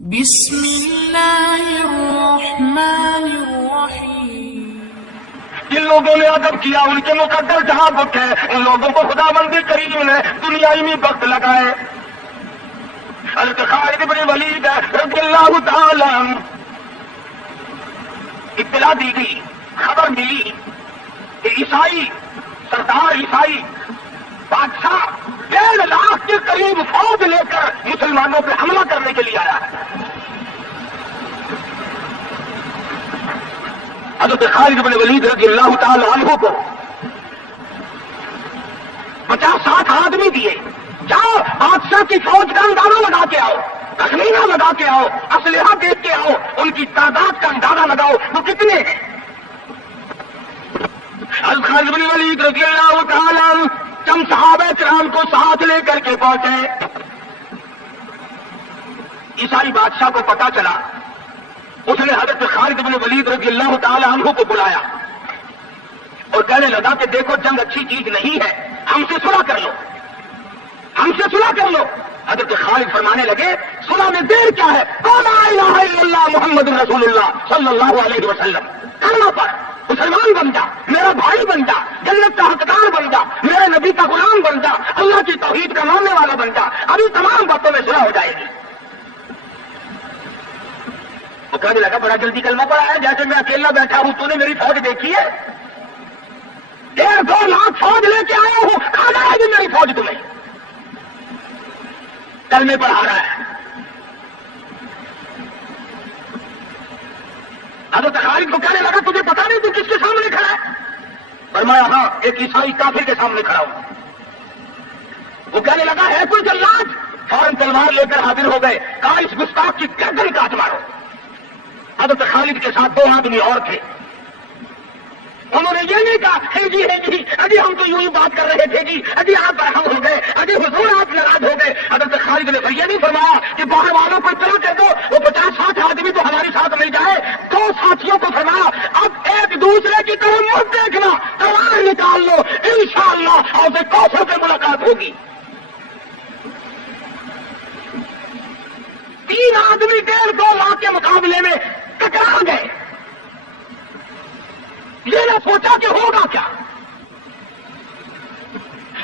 بسم اللہ الرحمن الرحیم۔ جن لوگوں نے ادب کیا ان کے مقدر جہاں بت ہے، ان لوگوں کو خداوند کریم نے دنیائی میں وقت لگائے۔ حضرت خالد بن ولید رضی اللہ تعالی عنہ اطلاع دی گئی، خبر ملی کہ عیسائی سردار عیسائی بادشاہ 1.5 لاکھ کے قریب فوج لے کر مسلمانوں پہ حملہ کرنے کے لیے آیا ہے۔ حضرت خالد بن ولید رضی اللہ تعالی عنہ کو 50-60 آدمی دیے، جاؤ بادشاہ کی فوج کا اندازہ لگا کے آؤ، تخمینہ لگا کے آؤ، اسلحہ دیکھ کے آؤ، ان کی تعداد کا اندازہ لگاؤ وہ کتنے ہیں۔ حضرت خالد بن ولید رضی اللہ تعالی عنہ چند صحابہ کرام کو ساتھ لے کر کے پہنچے۔ عیسائی بادشاہ کو پتا چلا، اس نے حضرت خالد بن ولید رضی اللہ تعالی عنہ کو بلایا اور کہنے لگا کہ دیکھو جنگ اچھی چیز نہیں ہے، ہم سے صلح کر لو، ہم سے صلح کر لو۔ حضرت خالد فرمانے لگے صلح میں دیر کیا ہے، لا الہ الا اللہ محمد رسول اللہ صلی اللہ علیہ وسلم، کلمہ پڑھ، مسلمان بن جا، میرا بھائی بن جا، جنت کا حقدار بن جا، میرے نبی کا غلام بن جا، اللہ کی توحید کا ماننے والا بن جا، ابھی تمام باتوں میں صلح ہو جائے گی۔ وہ کہنے لگا بڑا جلدی کلمہ پڑھا ہے، جیسے میں اکیلا بیٹھا ہوں، تو نے میری فوج دیکھی ہے، 1.5 لاکھ فوج لے کے آیا ہوں، کھانا ہے جی میری فوج تمہیں، کلمے پڑھا رہا ہے۔ حضرت خالد کو کہنے لگا تجھے پتا نہیں تو کس کے سامنے کھڑا ہے؟ فرمایا ہاں ایک عیسائی کافر کے سامنے کھڑا ہوں۔ وہ کہنے لگا ہے کوئی جلاد؟ فوراً تلوار لے کر حاضر ہو گئے، کہا اس گستاخ کی گردن کاٹ مارو۔ حضرت خالد کے ساتھ 2 آدمی اور تھے، انہوں نے یہ نہیں کہا جی ابھی ہم تو یوں ہی بات کر رہے تھے جی، ابھی آپ برہم ہو گئے، ابھی حضور آپ ناراض ہو گئے۔ حضرت خالد نے یہ نہیں فرمایا کہ باہر والوں کو اطلاع کر دو، وہ 50-60 آدمی تو ہمارے ساتھ مل جائے۔ 2 ساتھیوں کو فرمایا اب ایک دوسرے کی طرف مت دیکھنا، تلوار نکال لو، انشاءاللہ حوض کوثر پہ ملاقات ہوگی۔ 3 آدمی 1.5-2 لاکھ کے مقابلے میں ٹکرا گئے، یہ نہ سوچا کہ ہوگا کیا۔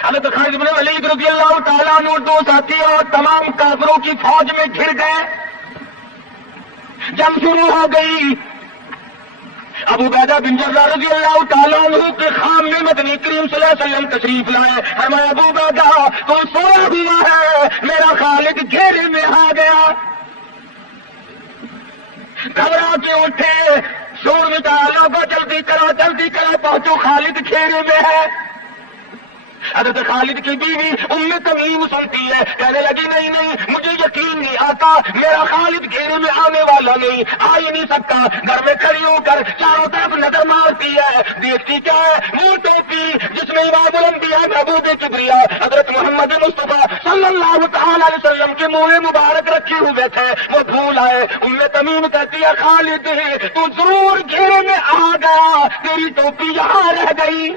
حضرت خالد بن ولید رضی اللہ تعالیٰ عنہ 2 ساتھی اور تمام کافروں کی فوج میں گھر گئے، جنگ شروع ہو گئی۔ ابو عبیدہ بن جراح رضی اللہ تعالیٰ عنہ کے خام میں مدنی کریم صلی اللہ علیہ وسلم تشریف لائے۔ فرمایا ابو عبیدہ تو سویا ہوا ہے، میرا خالد گھیرے میں آ گیا۔ گھبرا کے اٹھے، شور مچایا، لوگوں جلدی کرو پہنچو، خالد گھیرے میں ہے۔ حضرت خالد کی بیوی ام تمیم سنتی ہے، کہنے لگی نہیں مجھے یقین نہیں آتا، میرا خالد گھیرے میں آنے والا نہیں، آ ہی نہیں سکتا۔ گھر میں کھڑی ہو کر چاروں طرف نظر مارتی ہے، دیکھتی کیا ہے، منہ ٹوپی جس میں امام الانبیاء محبوب کبریا حضرت محمد مصطفیٰ صلی اللہ تعالی علیہ وسلم کے منہ مبارک رکھے ہوئے تھے، وہ بھول آئے۔ ام تمیم کہتی ہے خالد تو ضرور گھیرے میں آ گیا، تیری ٹوپی یہاں رہ گئی۔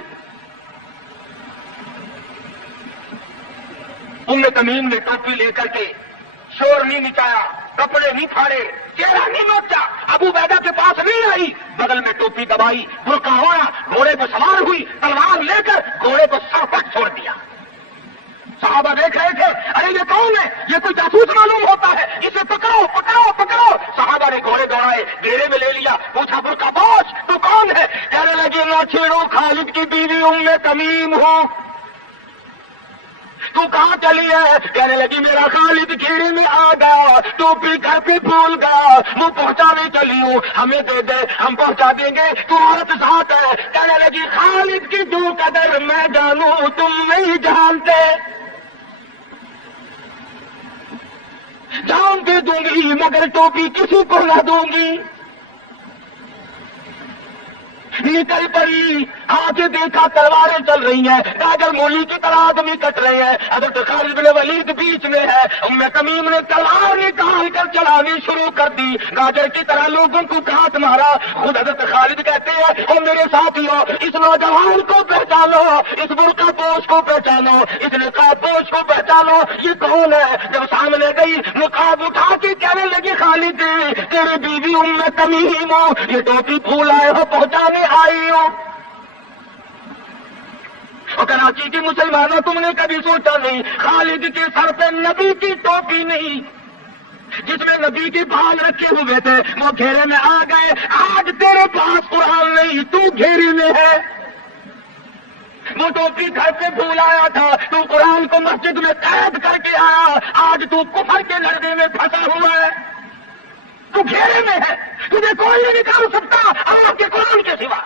ام تمیم نے ٹوپی لے کر کے شور نہیں مچایا، کپڑے نہیں پھاڑے، چہرہ نہیں نوچا، ابو عبیدہ کے پاس نہیں آئی، بغل میں ٹوپی دبائی، برقع ہوا، گھوڑے پر سوار ہوئی، تلوار لے کر گھوڑے کو سر پر چھوڑ دیا۔ صحابہ دیکھ رہے تھے، ارے یہ کون ہے، یہ کوئی جاسوس معلوم ہوتا ہے، اسے پکڑو۔ صحابہ نے گھوڑے دوڑائے، گھیرے میں لے لیا، پوچھا برقع پوچھ تو کون ہے؟ کہنے لگے نہ چھیڑو، خالد کی بیوی ام تمیم ہوں۔ تو کہاں چلی ہے؟ کہنے لگی میرا خالد گھیرے میں آ گیا، ٹوپی گھر پہ بھول گیا، وہ پہنچانے چلی ہوں، ہمیں دے دے ہم پہنچا دیں گے، تو عورت ساتھ ہے۔ کہنے لگی خالد کی جو قدر میں جانوں تم نہیں جانتے، جان دے دوں گی مگر ٹوپی کسی کو نہ دوں گی۔ نکل پڑی آگے دیکھا تلواریں چل رہی ہیں، گاجر مولی کی طرح آدمی کٹ رہے ہیں، حضرت خالد بن ولید بیچ میں ہے، ام تمیم نے تلوار نکال کر چلانی شروع کر دی، گاجر کی طرح لوگوں کو کاٹ مارا۔ خود حضرت خالد کہتے ہیں او میرے ساتھیوں، اس نوجوان کو پہچانو، اس برقع پوش کو پہچانو، اس نقاب پوش کو پہچانو، یہ کون ہے؟ جب سامنے گئی نقاب اٹھا کے کہنے لگی خالد تیری بیوی ام تمیم ہو، یہ ٹوپی پھول آئے ہو پہنچانے آئی ہو۔ اور کراچی کی مسلمانوں تم نے کبھی سوچا نہیں خالد کے سر پہ نبی کی ٹوپی نہیں جس میں نبی کے بال رکھے ہوئے تھے وہ گھیرے میں آ گئے، آج تیرے پاس قرآن نہیں تو گھیری میں ہے، وہ ٹوپی گھر سے بھول آیا تھا، تو قرآن کو مسجد میں قید کر کے آیا، آج تو کفر کے لڑے میں پھنسا ہوا ہے، تو گھیرے میں ہے، تجھے کوئی نہیں نکال سکتا اللہ کے قرآن کے سوا۔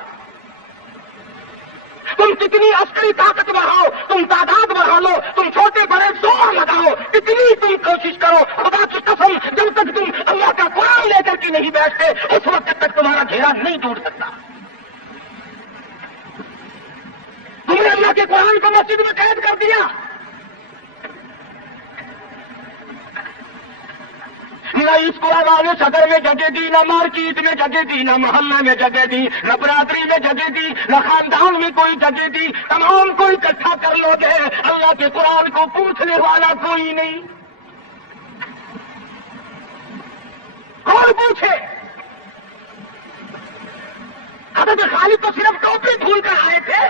تم کتنی عسکری طاقت بڑھاؤ، تم تعداد بڑھا لو، تم چھوٹے بڑے زور لگاؤ، کتنی تم کوشش کرو، خدا کی قسم جب تک تم اللہ کا قرآن لے کر کے نہیں بیٹھتے اس وقت تک تمہارا گھیرا نہیں ٹوٹ سکتا۔ تم نے اللہ کے قرآن کو مسجد میں قید کر دیا، نہ اس کو عوام صدر میں جگہ دی، نہ مارکیٹ میں جگہ دی، نہ محلے میں جگہ دی، نہ برادری میں جگہ دی، نہ خاندان میں کوئی جگہ دی، تمام کو اکٹھا کر لو گے، اللہ کے قرآن کو پوچھنے والا کوئی نہیں، کون پوچھے؟ حضرت خالد تو صرف ٹوپی بھول کر آئے تھے،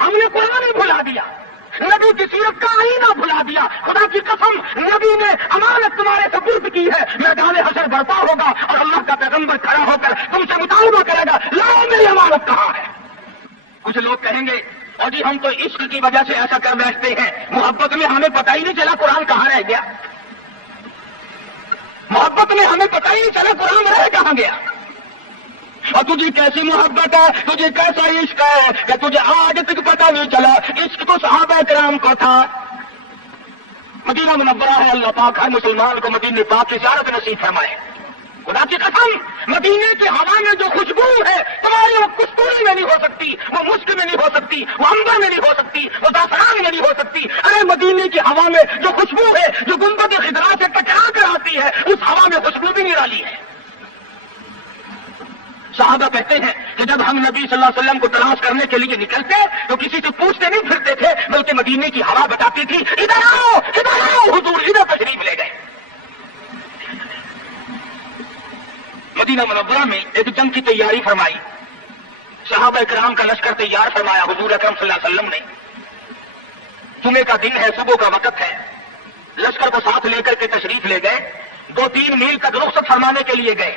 ہم نے قرآن ہی بھلا دیا، نبی کی سیرت کا آئینہ بھلا دیا، خدا کی قسم نبی نے امانت تمہارے سپرد کی ہے، میدان حشر برپا ہوگا اور اللہ کا پیغمبر کھڑا ہو کر تم سے مطالبہ کرے گا لاؤ میری امانت کہاں ہے؟ کچھ لوگ کہیں گے اور جی ہم تو عشق کی وجہ سے ایسا کر بیٹھتے ہیں، محبت میں ہمیں پتہ ہی نہیں چلا قرآن کہاں رہ گیا، محبت میں ہمیں پتہ ہی نہیں چلا قرآن رہ کہاں گیا، اور تجھے کیسی محبت ہے، تجھے کیسا عشق ہے کہ تجھے آج تک پتہ نہیں چلا، عشق تو صحابہ کرام کو تھا۔ مدینہ منورہ ہے، اللہ پاک ہر مسلمان کو مدینہ پاک کی زیارت نصیب فرمائے۔ خدا کی قسم مدینے کی ہوا میں جو خوشبو ہے تمہاری وہ کستوری میں نہیں ہو سکتی، وہ مشک میں نہیں ہو سکتی، وہ عنبر میں نہیں ہو سکتی، وہ زعفران میں نہیں ہو سکتی، ارے مدینے کی ہوا میں جو خوشبو ہے جو گنبد خضرا سے ٹکرا کر آتی ہے اس ہوا میں خوشبو بھی نرالی ہے۔ صحابہ کہتے ہیں کہ جب ہم نبی صلی اللہ علیہ وسلم کو تلاش کرنے کے لیے نکلتے تو کسی سے پوچھتے نہیں پھرتے تھے، بلکہ مدینے کی ہوا بتاتی تھی ادھر آؤ ادھر آؤ، حضور ادھر تشریف لے گئے۔ مدینہ منورہ میں ایک جنگ کی تیاری فرمائی، صحابہ کرام کا لشکر تیار فرمایا حضور اکرم صلی اللہ علیہ وسلم نے۔ جمعے کا دن ہے، صبح کا وقت ہے، لشکر کو ساتھ لے کر کے تشریف لے گئے، 2-3 میل تک رخصت فرمانے کے لیے گئے،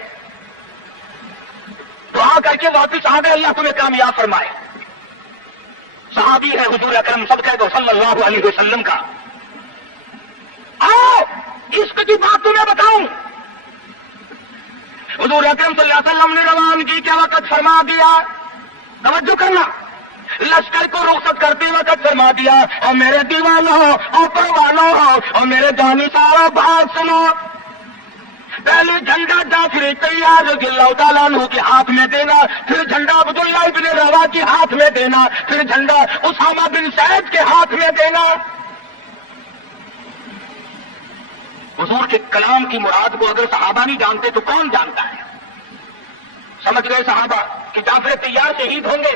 دعا کر کے واپس آ گئے، اللہ تمہیں کامیاب فرمائے۔ صحابی ہے حضور اکرم سب کہہ دو صلی اللہ علیہ وسلم کا، آؤ عشق کی بات تمہیں بتاؤں۔ حضور اکرم صلی اللہ علیہ وسلم نے روانگی کے وقت فرما دیا، توجہ کرنا، لشکر کو رخصت کرتے وقت فرما دیا، اور میرے دیوانوں اور پروانوں اور میرے جانی سارا بات سنو، پہلے جھنڈا جعفر طیار رضی اللہ تعالیٰ عنہ کے ہاتھ میں دینا، پھر جھنڈا عبداللہ بن روا کے ہاتھ میں دینا، پھر جھنڈا اسامہ بن زید کے ہاتھ میں دینا۔ حضور کے کلام کی مراد کو اگر صحابہ نہیں جانتے تو کون جانتا ہے؟ سمجھ گئے صحابہ کہ جعفر طیار شہید ہوں گے،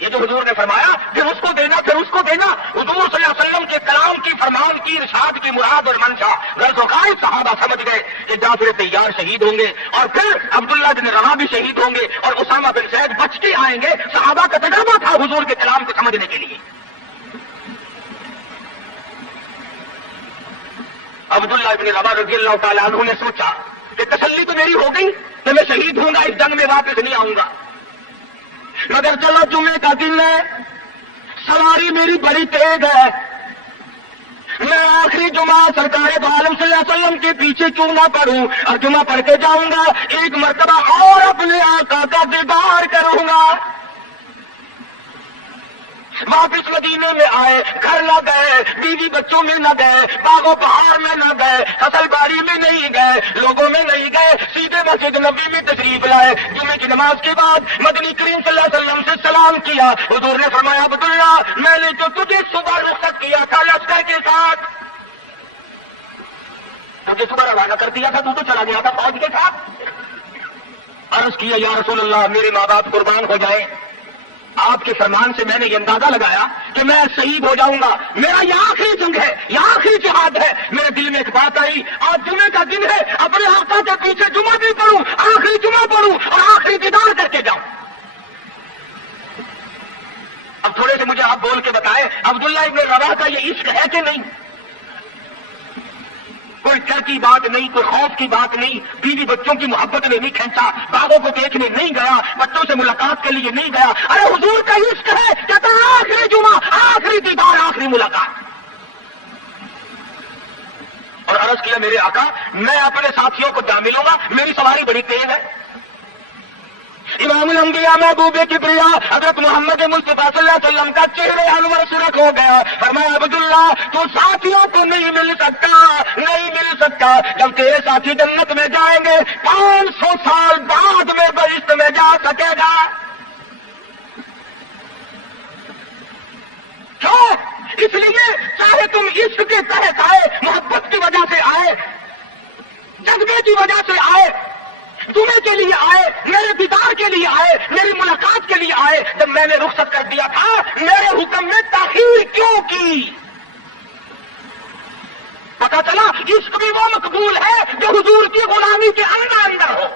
یہ جو حضور نے فرمایا پھر اس کو دینا پھر اس کو دینا، حضور صلی اللہ علیہ وسلم کے کلام کی فرمان کی ارشاد کی مراد اور منشا غرض و غائب صحابہ سمجھ گئے کہ جعفر طیار شہید ہوں گے اور پھر عبداللہ بن روا بھی شہید ہوں گے اور اسامہ بن زید بچ کے آئیں گے۔ صحابہ کا تجربہ تھا حضور کے کلام کو سمجھنے کے لیے۔ عبداللہ بن روا رضی اللہ تعالیٰ عنہ نے سوچا کہ تسلی تو میری ہو گئی کہ میں شہید ہوں گا، اس جنگ میں واپس نہیں آؤں گا، مگر چلو جمعے کا دن ہے، سواری میری بڑی تیز ہے، میں آخری جمعہ سرکار دو عالم صلی اللہ علیہ وسلم کے پیچھے کیوں نہ پڑھوں اور جمعہ پڑھ کے جاؤں گا، ایک مرتبہ اور اپنے آقا کا دیدار کروں گا۔ واپس مدینے میں آئے، گھر نہ گئے، بیوی بچوں میں نہ گئے، باغ و بہار میں نہ گئے، فصل باری میں نہیں گئے، لوگوں میں نہیں گئے، سیدھے مسجد نبی میں تشریف لائے۔ جمعے کی نماز کے بعد مدنی کریم صلی اللہ علیہ وسلم سے سلام کیا۔ حضور نے فرمایا عبداللہ، میں نے جو تجھے صبح رخصت کیا تھا لشکر کے ساتھ، تجھے صبح روانہ کر دیا تھا، تو چلا گیا تھا فوج کے ساتھ۔ عرض کیا یا رسول اللہ، میرے ماں باپ قربان ہو جائیں، آپ کے فرمان سے میں نے یہ اندازہ لگایا کہ میں شہید ہو جاؤں گا، میرا یہ آخری جنگ ہے، یہ آخری جہاد ہے۔ میرے دل میں ایک بات آئی، آج جمعے کا دن ہے، اپنے آقا کے پیچھے جمعہ بھی پڑھوں، آخری جمعہ پڑھوں اور آخری دیدار کر کے جاؤں۔ اب تھوڑے سے مجھے آپ بول کے بتائیں، عبداللہ ابن رواح کا یہ عشق ہے کہ نہیں؟ کوئی ڈر کی بات نہیں، کوئی خوف کی بات نہیں، بیوی بچوں کی محبت نے نہیں کھینچا، باغوں کو دیکھنے نہیں گیا، بچوں سے ملاقات کے لیے نہیں گیا۔ ارے حضور کا عشق ہے، کہتا ہے آخری جمعہ، آخری دیدار، آخری ملاقات۔ اور عرض کیا میرے آقا، میں اپنے ساتھیوں کو جا ملوں گا، میری سواری بڑی تیز ہے۔ امام الانبیاء محبوب کبریا حضرت محمد مصطفیٰ صلی اللہ علیہ وسلم کا چہرے انور سرخ ہو گیا۔ فرمایا عبداللہ، تو ساتھیوں کو نہیں مل سکتا، جب تیرے ساتھی جنت میں جائیں گے 500 سال بعد میں بہشت میں جا سکے گا۔ کیوں؟ اس لیے چاہے تم عشق کے تحت آئے، محبت کی وجہ سے آئے، جذبے کی وجہ سے آئے، جمعے کے لیے آئے، میرے دیدار کے لیے آئے، میری ملاقات کے لیے آئے، جب میں نے رخصت کر دیا تھا میرے حکم میں تاخیر کیوں کی؟ پتا چلا عشق بھی وہ مقبول ہے جو حضور کی غلامی کے اندر ہو۔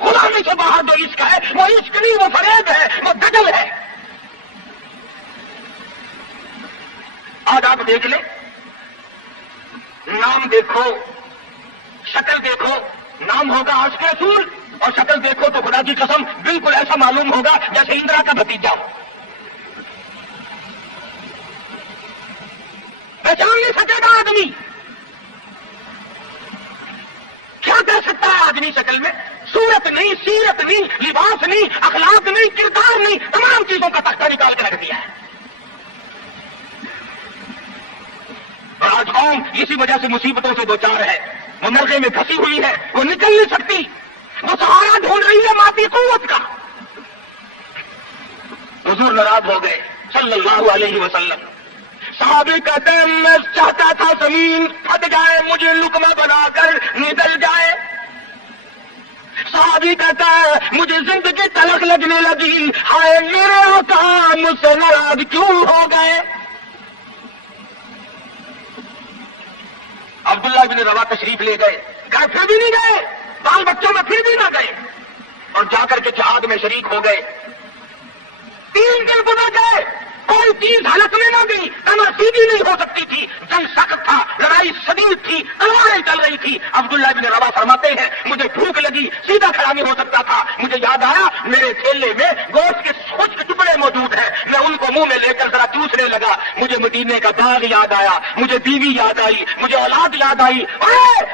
غلامی سے باہر جو عشق ہے وہ عشق نہیں، وہ فریب ہے، وہ دجل ہے۔ آج آپ دیکھ لیں، نام دیکھو، شکل دیکھو، نام ہوگا عاشق رسول اور شکل دیکھو تو خدا کی قسم بالکل ایسا معلوم ہوگا جیسے اندرا کا بھتیجا ہو۔ پہچان نہیں سکے گا آدمی، کیا کر سکتا ہے آدمی شکل میں؟ صورت نہیں، سیرت نہیں، لباس نہیں، اخلاق نہیں، کردار نہیں، تمام چیزوں کا تختہ نکال کے رکھ دیا ہے۔ اور آج قوم اسی وجہ سے مصیبتوں سے دوچار ہے، وہ مرغے میں پھنسی ہوئی ہے، وہ نکل نہیں سکتی، وہ سہارا ڈھونڈ رہی ہے مادی قوت کا۔ حضور ناراض ہو گئے صلی اللہ علیہ وسلم۔ صحابی کہتے ہیں میں چاہتا تھا زمین پھٹ جائے، مجھے لقمہ بنا کر نکل جائے۔ صحابی کہتا ہے مجھے زندگی تلخ لگنے لگی، ہائے میرے آقا مجھ سے ناراض کیوں ہو گئے؟ عبداللہ بن رواح تشریف لے گئے، گھر پھر بھی نہیں گئے، بال بچوں میں پھر بھی نہ گئے، اور جا کر کے جہاد میں شریک ہو گئے۔ 3 دن گزر گئے، کوئی چیز حلق میں نہ گئی، کمر سیدھی نہیں ہو سکتی تھی، جنگ سخت تھا، لڑائی شدید تھی، تلواریں چل رہی تھی۔ عبداللہ بن رواح فرماتے ہیں مجھے بھوک لگی، سیدھا کھڑا نہیں ہو سکتا تھا، مجھے یاد آیا میرے تھیلے میں گوشت کے خشک ٹکڑے موجود ہیں، میں ان کو منہ میں لے کر ذرا چوسنے لگا، مجھے مدینے کا باغ یاد آیا، مجھے بیوی یاد آئی، مجھے اولاد یاد آئی۔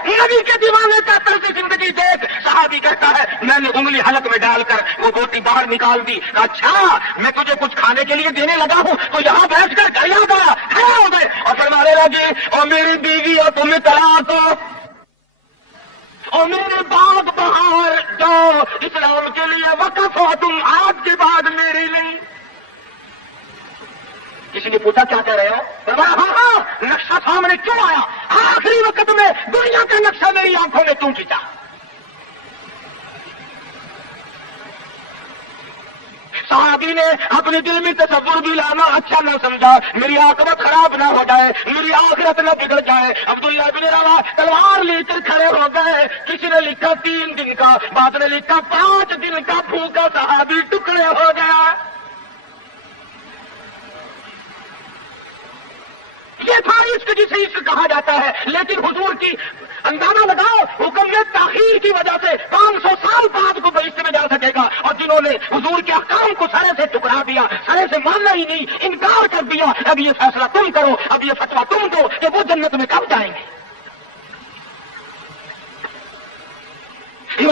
نبی کے دیوانے کا طرز زندگی دیکھ۔ صحابی کہتا ہے میں نے انگلی حلق میں ڈال کر وہ بوٹی باہر نکال دی، اچھا میں تجھے کچھ کھانے کے لیے دینے لگا ہوں تو یہاں بیٹھ کر گھر یاد آیا، کھڑا ہو گئے اور فرمانے لگے اور میری بیوی اور تمہیں طلاق ہو، اور میرے باغ بہار جو اسلام کے لیے وقف ہو تم آج کے بعد میرے لیے۔ کسی نے پوچھا کیا کہہ رہے ہو؟ فرمایا ہاں نقشہ سامنے کیوں آیا؟ آخری وقت میں دنیا کا نقشہ میری آنکھوں میں کیوں کھینچا؟ صحابی نے اپنے دل میں تصور بھی لانا اچھا نہ سمجھا، میری عاقبت خراب نہ ہو جائے، میری آخرت نہ بگڑ جائے۔ عبداللہ بن رواح تلوار لے کر کھڑے ہو گئے، کسی نے لکھا 3 دن کا، بعد نے لکھا 5 دن کا بھوکا صحابی ٹکڑے ہو گیا۔ یہ تھا عشق جسے عشق کہا جاتا ہے، لیکن حضور کی اندازہ لگاؤ حکم میں تاخیر کی وجہ سے 500 سال بعد کو بہشت میں جا سکے گا، اور جنہوں نے حضور کے احکام کو سرے سے ٹکرا دیا، سرے سے ماننا ہی نہیں، انکار کر دیا، اب یہ فیصلہ تم کرو، اب یہ فتویٰ تم دو کہ وہ جنت میں کب جائیں گے۔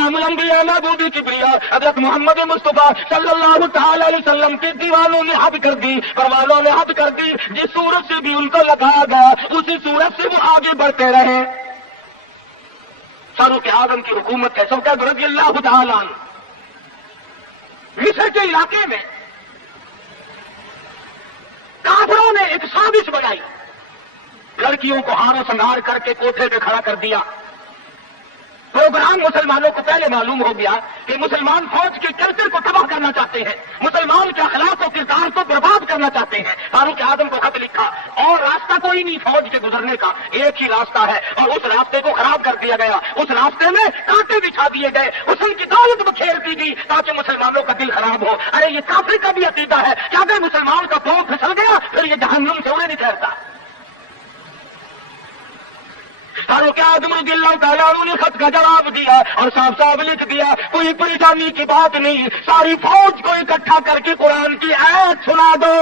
امام الانبیاء محبوب کبریا حضرت محمد مصطفیٰ صلی اللہ تعالی علیہ وسلم کے دیوانوں نے حد کر دی، پروانوں نے حد کر دی، جس صورت سے بھی ان کو لگایا گیا اسی صورت سے وہ آگے بڑھتے رہے۔ فاروق اعظم کی حکومت ہے سعد رضی اللہ تعالی عنہ، مصر کے علاقے میں کافروں نے ایک سازش بنائی، لڑکیوں کو ہار و سنگار کر کے کوٹھے پہ کھڑا کر دیا۔ پروگرام مسلمانوں کو پہلے معلوم ہو گیا کہ مسلمان فوج کے کلچر کو تباہ کرنا چاہتے ہیں، مسلمان کے اخلاق و کردار کو برباد کرنا چاہتے ہیں۔ فاروق اعظم کو خط لکھا اور راستہ کوئی نہیں فوج کے گزرنے کا، ایک ہی راستہ ہے اور اس راستے کو خراب کر دیا گیا، اس راستے میں کانٹے بچھا دیے گئے، حسن کی دولت بکھیر دی گئی تاکہ مسلمانوں کا دل خراب ہو۔ ارے یہ کافر کا بھی عقیدہ ہے کہ اگر مسلمان کا پاؤں پھسل گیا پھر یہ جہنم سے انہیں نہیں ٹھہرتا۔ فاروق اعظم رضی اللہ تعالیٰ عنہ نے خط کا جواب دیا اور صاف صاف لکھ دیا، کوئی پریشانی کی بات نہیں، ساری فوج کو اکٹھا کر کے قرآن کی آیت سنا دو،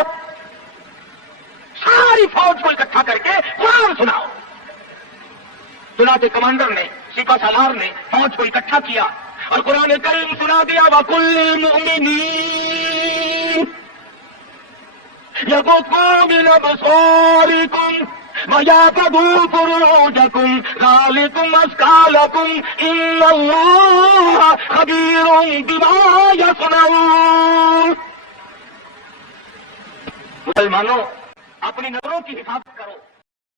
ساری فوج کو اکٹھا کر کے قرآن سناؤ۔ چنانچہ کمانڈر نے، سپہ سالار نے فوج کو اکٹھا کیا اور قرآن کریم سنا دیا، وَقُلْ لِلْمُؤْمِنِينَ يَغُضُّوا مِنْ أَبْصَارِهِمْ وَيَحْفَظُوا فُرُوجَهُمْ ذَلِكُمْ أَزْكَىٰ لَكُمْ إِنَّ اللَّهَ خَبِيرٌ بِمَا يَصْنَعُونَ۔ مسلمانوں اپنی نظروں کی حفاظت